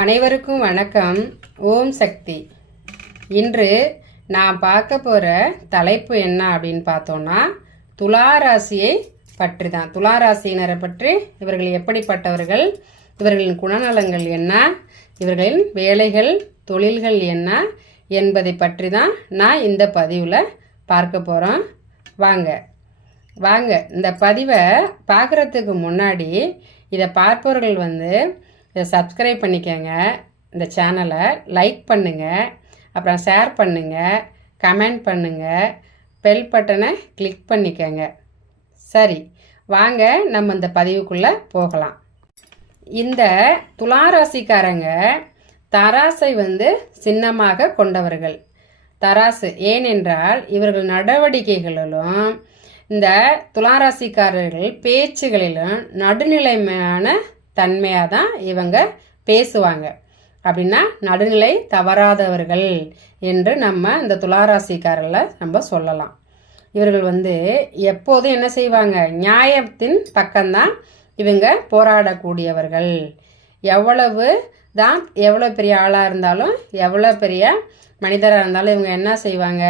அனைவருக்கும் வணக்கம். ஓம் சக்தி. இன்று நான் பார்க்க போகிற தலைப்பு என்ன அப்படின்னு பார்த்தோன்னா, துளாராசியை பற்றி தான். துளாராசியினரை பற்றி, இவர்கள் எப்படிப்பட்டவர்கள், இவர்களின் குணநலங்கள் என்ன, இவர்களின் வேலைகள் தொழில்கள் என்ன என்பதை பற்றி தான் நான் இந்த பதிவில் பார்க்க போகிறோம். வாங்க இந்த பதிவை பார்க்குறதுக்கு முன்னாடி இதை பார்ப்பவர்கள் இதை சப்ஸ்கிரைப் பண்ணிக்கோங்க, இந்த சேனலை லைக் பண்ணுங்கள், அப்புறம் ஷேர் பண்ணுங்கள், கமெண்ட் பண்ணுங்கள், பெல் பட்டனை கிளிக் பண்ணிக்கோங்க. சரி, வாங்க நம்ம இந்த பதிவுக்குள்ளே போகலாம். இந்த துளாராசிக்காரங்க தராசை சின்னமாக கொண்டவர்கள். தராசு ஏனென்றால் இவர்கள் நடவடிக்கைகளிலும் இந்த துளாராசிக்காரர்கள் பேச்சுகளிலும் நடுநிலைமையான தன்மையாக தான் இவங்க பேசுவாங்க. அப்படின்னா நடுநிலை தவறாதவர்கள் என்று நம்ம இந்த துளாராசிக்காரர்களை நம்ம சொல்லலாம். இவர்கள் எப்போதும் என்ன செய்வாங்க, நியாயத்தின் பக்கம்தான் இவங்க போராடக்கூடியவர்கள். எவ்வளோ பெரிய ஆளாக இருந்தாலும், எவ்வளோ பெரிய மனிதராக இருந்தாலும் இவங்க என்ன செய்வாங்க,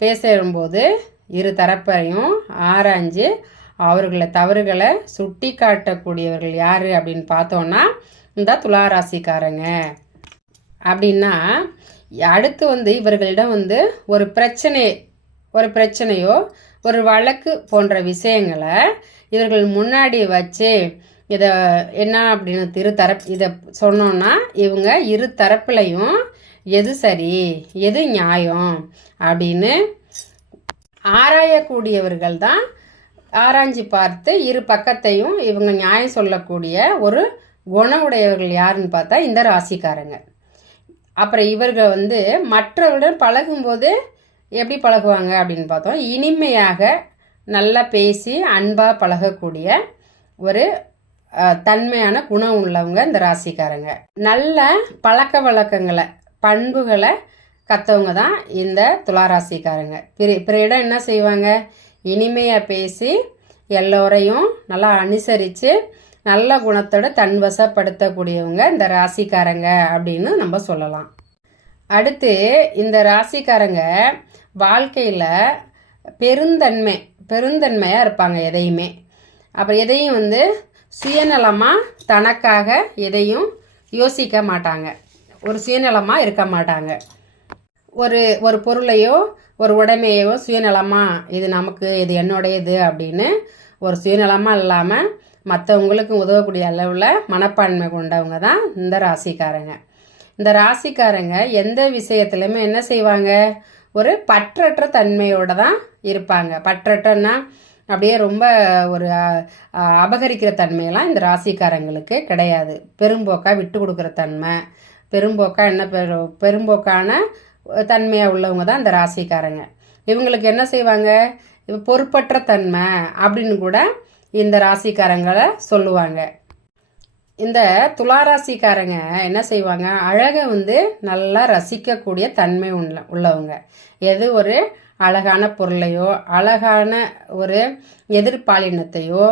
பேசும்போது இரு தரப்பையும் ஆராய்ஞ்சு அவர்களை தவறுகளை சுட்டி காட்டக்கூடியவர்கள் யார் அப்படின்னு பார்த்தோன்னா இந்த துளாராசிக்காரங்க. அப்படின்னா அடுத்து இவர்களிடம் ஒரு பிரச்சனையோ ஒரு வழக்கு போன்ற விஷயங்களை இவர்கள் முன்னாடி வச்சு இதை என்ன அப்படின்னு இதை சொன்னோன்னா இவங்க இரு தரப்புலையும் எது சரி எது நியாயம் அப்படின்னு ஆராயக்கூடியவர்கள் தான். ஆராய்ச்சி பார்த்து இரு பக்கத்தையும் இவங்க நியாயம் சொல்லக்கூடிய ஒரு குணம் உடையவர்கள் யாருன்னு பார்த்தா இந்த ராசிக்காரங்க. அப்புறம் இவர்கள் மற்றவர்களுடன் பழகும்போது எப்படி பழகுவாங்க அப்படின்னு பார்த்தோம், இனிமையாக நல்லா பேசி அன்பாக பழகக்கூடிய ஒரு தன்மையான குணம் உள்ளவங்க இந்த ராசிக்காரங்க. நல்ல பழக்க வழக்கங்களை பண்புகளை கற்றவங்க தான் இந்த துளாராசிக்காரங்க. பிறரிடம் என்ன செய்வாங்க, இனிமையாக பேசி எல்லோரையும் நல்லா அனுசரித்து நல்ல குணத்தோட தன்வசப்படுத்தக்கூடியவங்க இந்த ராசிக்காரங்க அப்படின்னு நம்ம சொல்லலாம். அடுத்து இந்த ராசிக்காரங்க வாழ்க்கையில் பெருந்தன்மையாக இருப்பாங்க. எதையுமே அப்புறம் எதையும் சுயநலமாக தனக்காக எதையும் யோசிக்க மாட்டாங்க, ஒரு சுயநலமாக இருக்க மாட்டாங்க. ஒரு பொருளையோ ஒரு உடைமையோ சுயநலமாக இது நமக்கு இது என்னுடையது அப்படின்னு ஒரு சுயநலமாக இல்லாமல் மற்றவங்களுக்கு உதவக்கூடிய அளவில் மனப்பான்மை கொண்டவங்க தான் இந்த ராசிக்காரங்க. இந்த ராசிக்காரங்க எந்த விஷயத்துலையுமே என்ன செய்வாங்க, ஒரு பற்றற்ற தன்மையோடு தான் இருப்பாங்க. பற்றற்றன்னா அப்படியே ரொம்ப ஒரு அபகரிக்கிற தன்மையெல்லாம் இந்த ராசிக்காரங்களுக்கு கிடையாது. பெரும்போக்காக விட்டு கொடுக்குற தன்மை, பெரும்போக்கான தன்மையாக உள்ளவங்க தான் இந்த ராசிக்காரங்க. இவங்களுக்கு என்ன செய்வாங்க, பொறுப்பற்ற தன்மை அப்படின்னு கூட இந்த ராசிக்காரங்களை சொல்லுவாங்க. இந்த துளாராசிக்காரங்க என்ன செய்வாங்க, அழகை நல்லா ரசிக்கக்கூடிய தன்மை உள்ளவங்க. எது ஒரு அழகான பொருளையோ அழகான ஒரு எதிர்பாலினத்தையோ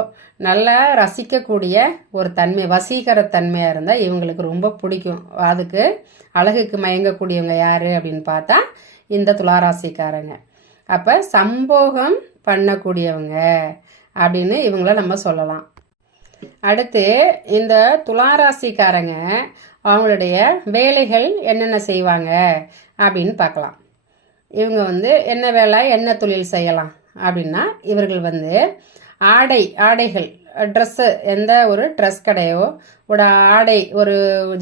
நல்லா ரசிக்கக்கூடிய ஒரு தன்மை, வசீகர தன்மையாக இருந்தால் இவங்களுக்கு ரொம்ப பிடிக்கும். அதுக்கு அழகுக்கு மயங்கக்கூடியவங்க யார் அப்படின்னு பார்த்தா இந்த துளாராசிக்காரங்க. அப்போ சம்போகம் பண்ணக்கூடியவங்க அப்படின்னு இவங்கள நம்ம சொல்லலாம். அடுத்து இந்த துளாராசிக்காரங்க அவங்களுடைய வேலைகள் என்னென்ன செய்வாங்க அப்படின்னு பார்க்கலாம். இவங்க என்ன வேலை என்ன தொழில் செய்யலாம் அப்படின்னா, இவர்கள் ஆடைகள் ட்ரெஸ்ஸு, எந்த ஒரு ட்ரெஸ் கடையோ ஒரு ஆடை ஒரு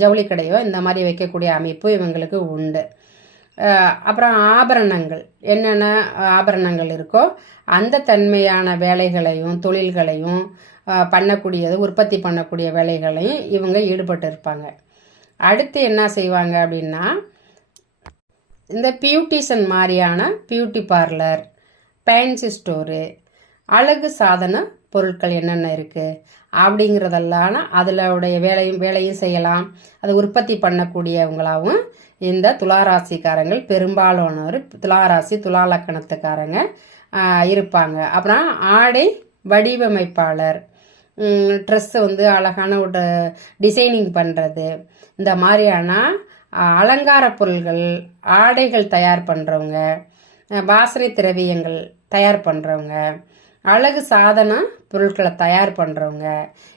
ஜவுளி கடையோ இந்த மாதிரி வைக்கக்கூடிய அமைப்பு இவங்களுக்கு உண்டு. அப்புறம் ஆபரணங்கள், என்னென்ன ஆபரணங்கள் இருக்கோ அந்த தன்மையான வேலைகளையும் தொழில்களையும் பண்ணக்கூடியது, உற்பத்தி பண்ணக்கூடிய வேலைகளையும் இவங்க ஈடுபட்டு இருப்பாங்க. அடுத்து என்ன செய்வாங்க அப்படின்னா, இந்த பியூட்டிஷன் மாதிரியான பியூட்டி பார்லர், ஃபேன்சி ஸ்டோரு, அழகு சாதன பொருட்கள் என்னென்ன இருக்குது அப்படிங்கிறதெல்லாம் அதில் வேலையும் செய்யலாம். அதை உற்பத்தி பண்ணக்கூடியவங்களாகவும் இந்த துளாராசிக்காரங்கள் பெரும்பாலானவர் துளாலக்கணத்துக்காரங்க இருப்பாங்க. அப்புறம் ஆடை வடிவமைப்பாளர், ட்ரெஸ்ஸு வந்து அழகான ஒரு டிசைனிங் பண்ணுறது, இந்த மாதிரியான அலங்கார பொருள்கள், ஆடைகள் தயார் பண்ணுறவங்க, வாசனை திரவியங்கள் தயார் பண்ணுறவங்க, அழகு சாதன பொருட்களை தயார் பண்ணுறவங்க,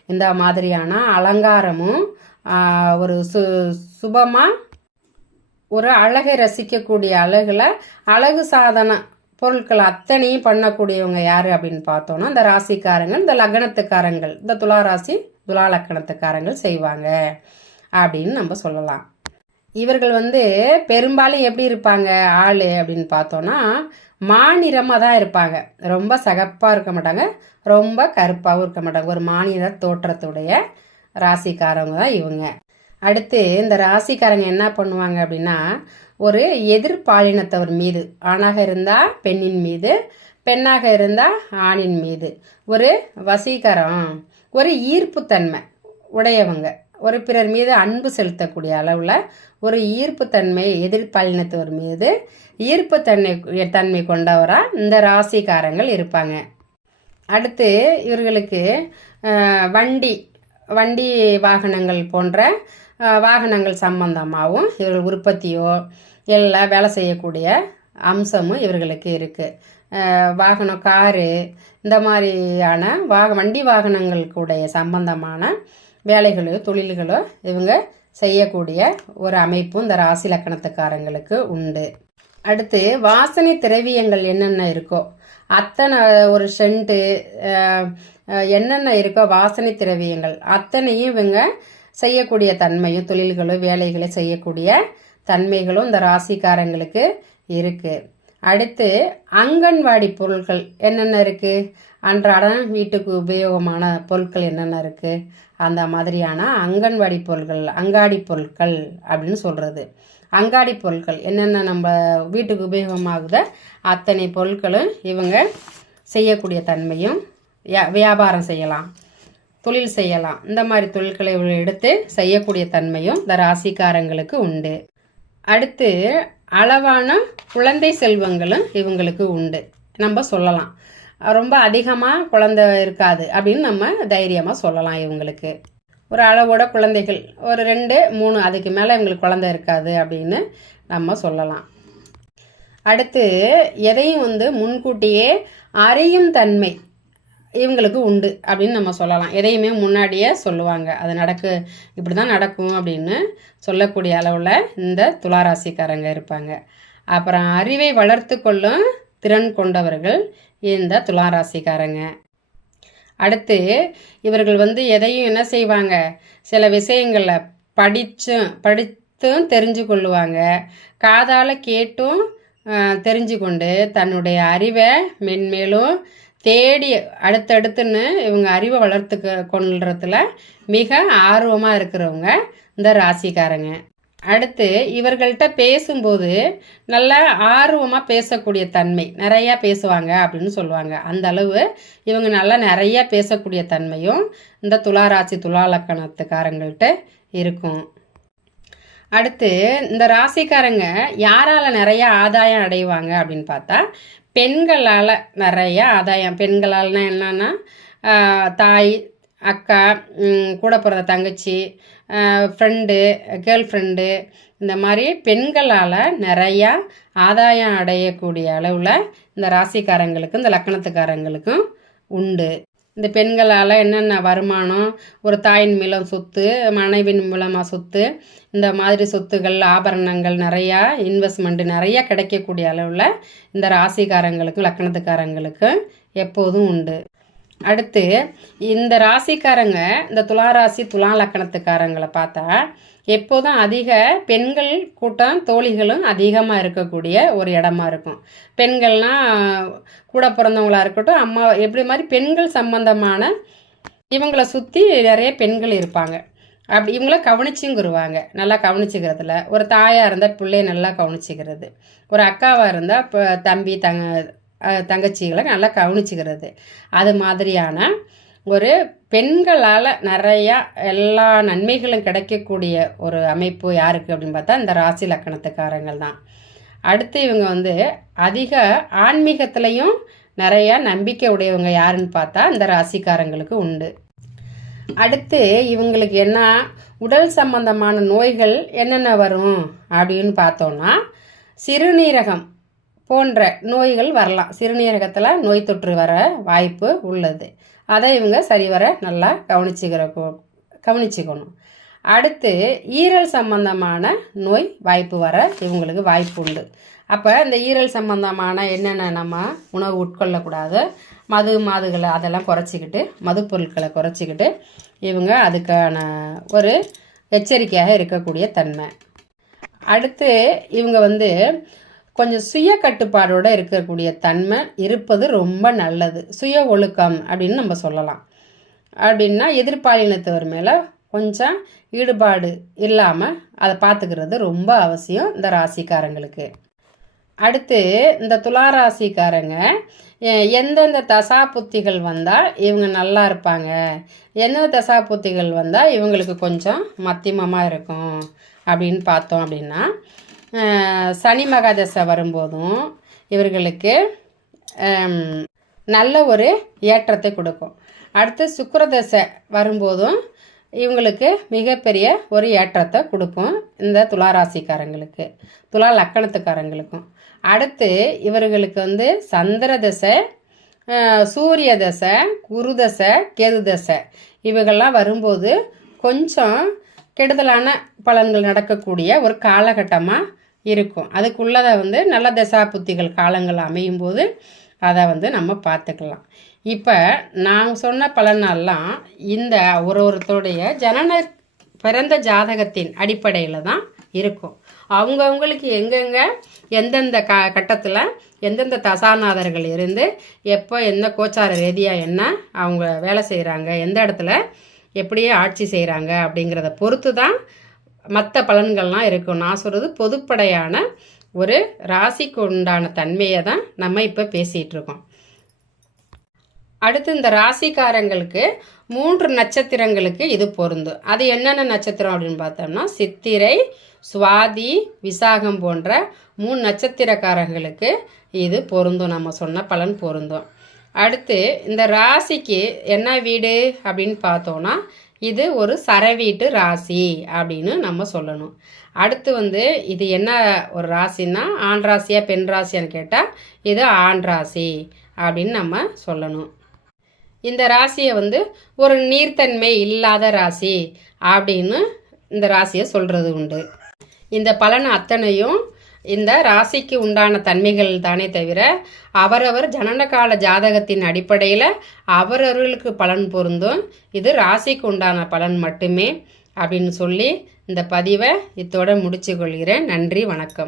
இந்த மாதிரியான அலங்காரமும் ஒரு சுபமாக ஒரு அழகை ரசிக்கக்கூடிய அழகு சாதன பொருட்கள் அத்தனையும் பண்ணக்கூடியவங்க யார் அப்படின்னு பார்த்தோன்னா இந்த ராசிக்காரங்கள், இந்த லக்னத்துக்காரங்கள், இந்த துலா ராசி துலா லக்கணத்துக்காரங்கள் செய்வாங்க அப்படின்னு நம்ம சொல்லலாம். இவர்கள் வந்து பெரும்பாலும் எப்படி இருப்பாங்க ஆள் அப்படின்னு பார்த்தோன்னா மாநிறமாக தான் இருப்பாங்க. ரொம்ப சகப்பாக இருக்க மாட்டாங்க, ரொம்ப கருப்பாகவும் இருக்க மாட்டாங்க. ஒரு மாநில தோற்றத்துடைய ராசிக்காரங்க தான் இவங்க. அடுத்து இந்த ராசிக்காரங்க என்ன பண்ணுவாங்க அப்படின்னா ஒரு எதிர்பாலினத்தவர் மீது, ஆணாக இருந்தால் பெண்ணின் மீது, பெண்ணாக இருந்தால் ஆணின் மீது ஒரு வசீகரம், ஒரு ஈர்ப்புத்தன்மை உடையவங்க, ஒரு பிறர் மீது அன்பு செலுத்தக்கூடிய அளவில் ஒரு ஈர்ப்புத்தன்மை, எதிர்பாலினத்தவர் மீது ஈர்ப்புத்தன்மை கொண்டவராக இந்த ராசிக்காரங்கள் இருப்பாங்க. அடுத்து இவர்களுக்கு வண்டி வாகனங்கள் போன்ற வாகனங்கள் சம்பந்தமாகவும் இவர்கள் உற்பத்தியோ எல்லாம் வேலை செய்யக்கூடிய அம்சமும் இவர்களுக்கு இருக்குது. வாகனம், காரு, இந்த மாதிரியான வண்டி வாகனங்களுக்குடைய சம்பந்தமான வேலைகளோ தொழில்களோ இவங்க செய்யக்கூடிய ஒரு அமைப்பும் இந்த ராசி லக்கணத்துக்காரங்களுக்கு உண்டு. அடுத்து வாசனை திரவியங்கள் என்னென்ன இருக்கோ அத்தனை, ஒரு சென்ட்டு என்னென்ன இருக்கோ வாசனை திரவியங்கள் அத்தனையும் இவங்க செய்யக்கூடிய தன்மையும், தொழில்களும் வேலைகளை செய்யக்கூடிய தன்மைகளும் இந்த ராசிக்காரங்களுக்கு இருக்குது. அடுத்து அங்கன்வாடி பொருட்கள் என்னென்ன இருக்குது, அன்றாடம் வீட்டுக்கு உபயோகமான பொருட்கள் என்னென்ன இருக்குது, அந்த மாதிரியான அங்கன்வாடி பொருட்கள், அங்காடி பொருட்கள் அப்படின்னு சொல்கிறது. அங்காடி பொருட்கள் என்னென்ன நம்ம வீட்டுக்கு உபயோகமாகுத அத்தனை பொருட்களும் இவங்க செய்யக்கூடிய தன்மையும், வியாபாரம் செய்யலாம், தொழில் செய்யலாம், இந்த மாதிரி தொழில்களை எடுத்து செய்யக்கூடிய தன்மையும் இந்த ராசிக்காரங்களுக்கு உண்டு. அடுத்து அளவான குழந்தை செல்வங்களும் இவங்களுக்கு உண்டு நம்ம சொல்லலாம். ரொம்ப அதிகமாக குழந்தை இருக்காது அப்படின்னு நம்ம தைரியமாக சொல்லலாம். இவங்களுக்கு ஒரு அளவோட குழந்தைகள் ஒரு 2, 3 அதுக்கு மேலே இவங்களுக்கு குழந்தை இருக்காது அப்படின்னு நம்ம சொல்லலாம். அடுத்து எதையும் வந்து முன்கூட்டியே அறியும் தன்மை இவங்களுக்கு உண்டு அப்படின்னு நம்ம சொல்லலாம். எதையுமே முன்னாடியே சொல்லுவாங்க, அது இப்படி தான் நடக்கும் அப்படின்னு சொல்லக்கூடிய அளவில் இந்த துளாராசிக்காரங்க இருப்பாங்க. அப்புறம் அறிவை வளர்த்து கொள்ளும் திறன் கொண்டவர்கள் இந்த துளாராசிக்காரங்க. அடுத்து இவர்கள் வந்து எதையும் என்ன செய்வாங்க, சில விஷயங்களை படித்தும் தெரிஞ்சு கொள்ளுவாங்க, காதால் கேட்டும் தெரிஞ்சு கொண்டு தன்னுடைய அறிவை மென்மேலும் தேடி அடுத்தடுத்துன்னு இவங்க அறிவை கொள்றதுல மிக ஆர்வமாக இருக்கிறவங்க இந்த ராசிக்காரங்க. அடுத்து இவர்கள்ட்ட பேசும்போது நல்லா ஆர்வமாக பேசக்கூடிய தன்மை, நிறையா பேசுவாங்க அப்படின்னு சொல்லுவாங்க. அந்த அளவு இவங்க நல்லா நிறையா பேசக்கூடிய தன்மையும் இந்த துளாராசி துலா லக்கணத்துக்காரங்கள்ட்ட இருக்கும். அடுத்து இந்த ராசிக்காரங்க யாரால் நிறையா ஆதாயம் அடைவாங்க அப்படின்னு பார்த்தா பெண்களால் நிறைய ஆதாயம். பெண்களால்னா என்னன்னா தாய், அக்கா, கூட பிறந்த தங்கச்சி, ஃப்ரெண்டு, கேர்ள் ஃப்ரெண்டு, இந்த மாதிரி பெண்களால் நிறையா ஆதாயம் அடையக்கூடிய அளவில் இந்த ராசிக்காரங்களுக்கும் இந்த லக்கணத்துக்காரங்களுக்கும் உண்டு. இந்த பெண்களால் என்னென்ன வருமானம், ஒரு தாயின் மூலம் சொத்து, மனைவின் மூலமாக சொத்து, இந்த மாதிரி சொத்துகள், ஆபரணங்கள், நிறையா இன்வெஸ்ட்மெண்ட்டு நிறையா கிடைக்கக்கூடிய அளவில் இந்த ராசிக்காரங்களுக்கும் லக்கணத்துக்காரங்களுக்கும் எப்போதும் உண்டு. அடுத்து இந்த ராசிக்காரங்க இந்த துளாராசி துலா லக்கணத்துக்காரங்களை பார்த்தா எப்போதும் அதிக பெண்கள் கூட்டம், தோழிகளும் அதிகமாக இருக்கக்கூடிய ஒரு இடமா இருக்கும். பெண்கள்னால் கூட பிறந்தவங்களாக இருக்கட்டும், அம்மா, எப்படி மாதிரி பெண்கள் சம்பந்தமான இவங்களை சுற்றி நிறைய பெண்கள் இருப்பாங்க. அப்படி இவங்கள கவனிச்சுங்கிருவாங்க, நல்லா கவனிச்சுக்கிறதுல. ஒரு தாயாக இருந்தால் பிள்ளைய நல்லா கவனிச்சுக்கிறது, ஒரு அக்காவாக இருந்தால் இப்போ தம்பி தங்கச்சிகளை நல்லா கவனிச்சுக்கிறது. அது மாதிரியான ஒரு பெண்களால் நிறையா எல்லா நன்மைகளும் கிடைக்கக்கூடிய ஒரு அமைப்பு யாருக்கு அப்படின்னு பார்த்தா இந்த ராசி லக்கணத்துக்காரங்கள் தான். அடுத்து இவங்க வந்து அதிக ஆன்மீகத்திலையும் நிறையா நம்பிக்கை உடையவங்க யாருன்னு பார்த்தா இந்த ராசிக்காரங்களுக்கு உண்டு. அடுத்து இவங்களுக்கு என்ன உடல் சம்பந்தமான நோய்கள் என்னென்ன வரும் அப்படின்னு பார்த்தோன்னா சிறுநீரகம் போன்ற நோய்கள் வரலாம். சிறுநீரகத்தில் நோய் தொற்று வர வாய்ப்பு உள்ளது. அதை இவங்க சரிவர நல்லா கவனிச்சுக்கணும். அடுத்து ஈரல் சம்பந்தமான நோய் வாய்ப்பு வர இவங்களுக்கு வாய்ப்பு உண்டு. அப்போ இந்த ஈரல் சம்பந்தமான என்னென்ன நம்ம உணவு உட்கொள்ளக்கூடாது, மாதுகளை அதெல்லாம் குறைச்சிக்கிட்டு, மது பொருட்களை குறைச்சிக்கிட்டு இவங்க அதுக்கான ஒரு எச்சரிக்கையாக இருக்கக்கூடிய தன்மை. அடுத்து இவங்க கொஞ்சம் சுய கட்டுப்பாடோடு இருக்கக்கூடிய தன்மை இருப்பது ரொம்ப நல்லது. சுய ஒழுக்கம் அப்படின்னு நம்ம சொல்லலாம். அப்படின்னா எதிர்பாலினத்தவர் மேலே கொஞ்சம் ஈடுபாடு இல்லாமல் அதை பார்த்துக்கிறது ரொம்ப அவசியம் இந்த ராசிக்காரங்களுக்கு. அடுத்து இந்த துலா ராசிக்காரங்க எந்தெந்த தசா புத்திகள் வந்தால் இவங்க நல்லா இருப்பாங்க, எந்தெந்த தசா புத்திகள் வந்தால் இவங்களுக்கு கொஞ்சம் மத்தியமமாக இருக்கும் அப்படின்னு பார்த்தோம் அப்படின்னா, சனி மகாதசை வரும்போதும் இவர்களுக்கு நல்ல ஒரு ஏற்றத்தை கொடுக்கும். அடுத்து சுக்கிரதசை வரும்போதும் இவங்களுக்கு மிகப்பெரிய ஒரு ஏற்றத்தை கொடுக்கும் இந்த துளாராசிக்காரங்களுக்கு, துலா லக்கணத்துக்காரங்களுக்கும். அடுத்து இவர்களுக்கு சந்திர தசை, சூரிய தசை, குரு தசை, கேது தசை இவைகள்லாம் வரும்போது கொஞ்சம் கெடுதலான பலன்கள் நடக்கக்கூடிய ஒரு காலகட்டமாக இருக்கும். அதுக்குள்ளதை நல்ல தசா புத்திகள் காலங்கள் அமையும் போது அதை நம்ம பார்த்துக்கலாம். இப்போ நான் சொன்ன பலனெல்லாம் இந்த ஒருத்தருடைய பிறந்த ஜாதகத்தின் அடிப்படையில் தான் இருக்கும். அவங்கவுங்களுக்கு எங்கெங்கே எந்தெந்த கட்டத்தில் எந்தெந்த தசாநாதர்கள் இருந்து எப்போ எந்த கோச்சார ரீதியாக என்ன அவங்க வேலை செய்கிறாங்க, எந்த இடத்துல எப்படியே ஆட்சி செய்கிறாங்க அப்படிங்கிறத பொறுத்து தான் மற்ற பலன்கள்லாம் இருக்கும். நான் சொல்கிறது பொதுப்படையான ஒரு ராசிக்கு உண்டான தன்மையை தான் நம்ம இப்போ பேசிகிட்டு இருக்கோம். அடுத்து இந்த ராசிக்காரங்களுக்கு 3 நட்சத்திரங்களுக்கு இது பொருந்தும். அது என்னென்ன நட்சத்திரம் அப்படின்னு பார்த்தோம்னா சித்திரை, சுவாதி, விசாகம் போன்ற 3 நட்சத்திரக்காரங்களுக்கு இது பொருந்தும். நம்ம சொன்ன பலன் பொருந்தும். அடுத்து இந்த ராசிக்கு என்ன வீடு அப்படின்னு பார்த்தோன்னா இது ஒரு சரவீட்டு ராசி அப்படின்னு நம்ம சொல்லணும். அடுத்து இது என்ன ஒரு ராசின்னா ஆண் ராசியா பெண் ராசியான்னு கேட்டால் இது ஆண் ராசி அப்படின்னு நம்ம சொல்லணும். இந்த ராசியை ஒரு நீர்த்தன்மை இல்லாத ராசி அப்படின்னு இந்த ராசியை சொல்கிறது உண்டு. இந்த பலன் அத்தனையும் இந்த ராசிக்கு உண்டான தன்மைகள் தானே தவிர அவரவர் ஜனனகால ஜாதகத்தின் அடிப்படையில் அவரவர்களுக்கு பலன் பொருந்தும். இது ராசிக்கு உண்டான பலன் மட்டுமே அப்படின்னு சொல்லி இந்த பதிவை இத்தோடு முடிச்சு கொள்கிறேன். நன்றி, வணக்கம்.